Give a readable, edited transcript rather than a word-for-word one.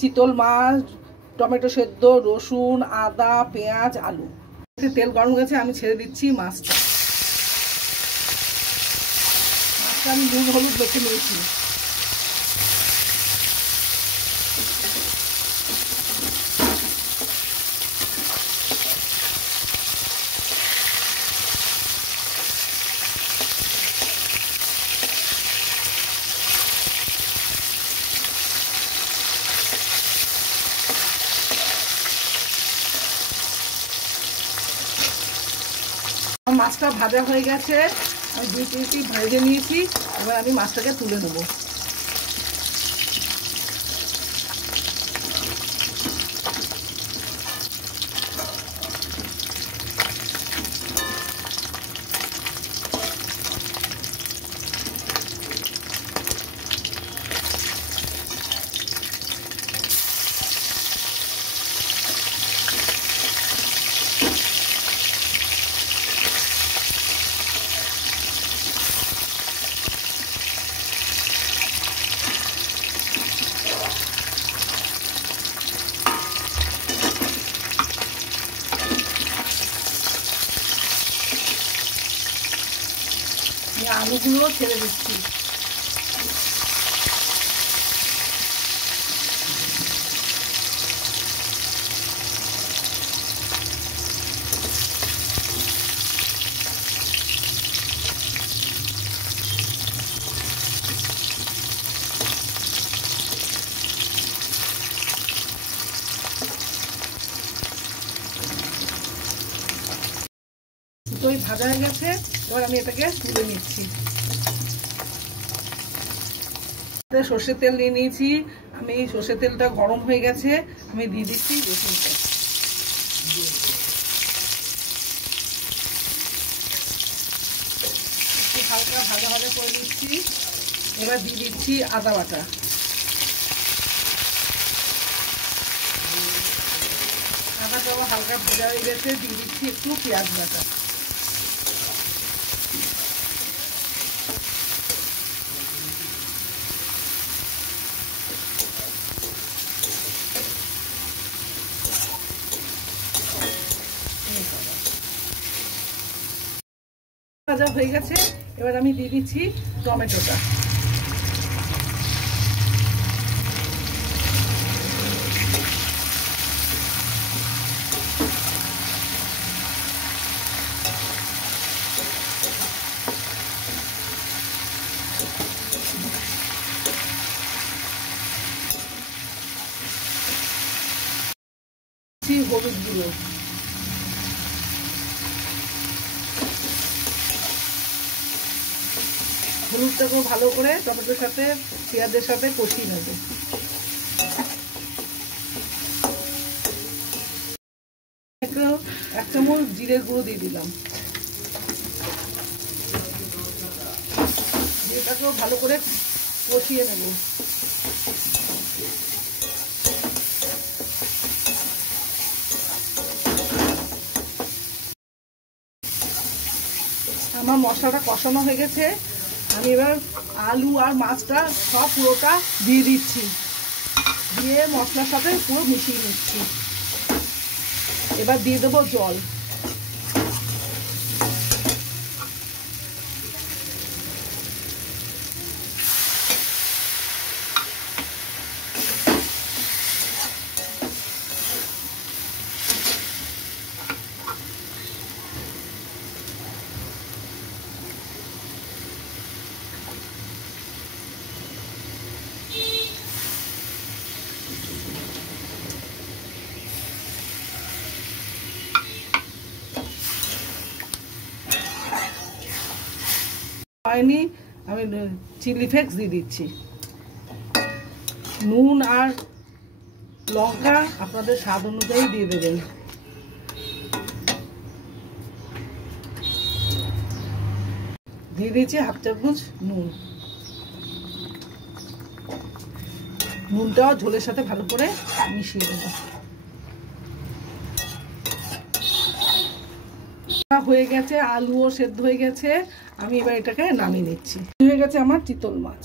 চিতল মাছ, টমেটো সেদ্ধ, রসুন, আদা, পেঁয়াজ, আলু। তেল গরম হয়ে গেছে, আমি ছেড়ে দিচ্ছি মাছটা। মাছটা আমি নুন হলুদ মেখে নিয়েছি। মাছটা ভাজা হয়ে গেছে, আমি 2 মিনিট ভেজে নিয়েছি। এবার আমি মাছটাকে তুলে নেব। আলুগুলো ছেড়ে দিচ্ছি। দই ভাজা হয়ে গেছে, এবার আমি এটাকে তুলে নিচ্ছি। সর্ষের তেল নিয়ে নিয়েছি, আমি সর্ষের তেলটা গরম হয়ে গেছে, আমি দিয়ে দিচ্ছি রসুনটা। হালকা ভাজা ভাজা করে দিচ্ছি। এবার দিয়ে দিচ্ছি আদা বাটা। আদাটা হালকা ভাজা হয়ে গেছে, দিয়ে দিচ্ছি একটু পেঁয়াজ বাটা। ভাজা হয়ে গেছে, এবার আমি দিয়ে দিচ্ছি টমেটোটা। হলুদ গুঁড়ো, হলুদটাকে ভালো করে টমেটোর সাথে পেঁয়াজের সাথে কষিয়ে নেব। এক চামচ জিরের গুঁড়ো দিয়ে দিলাম। এটাকেও ভালো করে কষিয়ে নেব। আমার মশলাটা কষানো হয়ে গেছে, আমি এবার আলু আর মাছটা সব পুরোটা দিয়ে দিচ্ছি, দিয়ে মশলার সাথে পুরো মিশিয়ে নিচ্ছি। এবার দিয়ে দেবো জল। হয়নি, আমি চিলি ফ্লেক্স দিয়ে দিচ্ছি। নুন আর লঙ্কা আপনাদের স্বাদ অনুযায়ী দিয়ে দেবেন। দিয়ে দিয়েছি 1/2 চামচ নুন। নুনটাও ঝোলের সাথে ভালো করে মিশিয়ে দেব। হয়ে গেছে, আলুও সেদ্ধ হয়ে গেছে, আমি এবার এটাকে নামিয়ে নিচ্ছি। হয়ে গেছে আমার চিতল মাছ।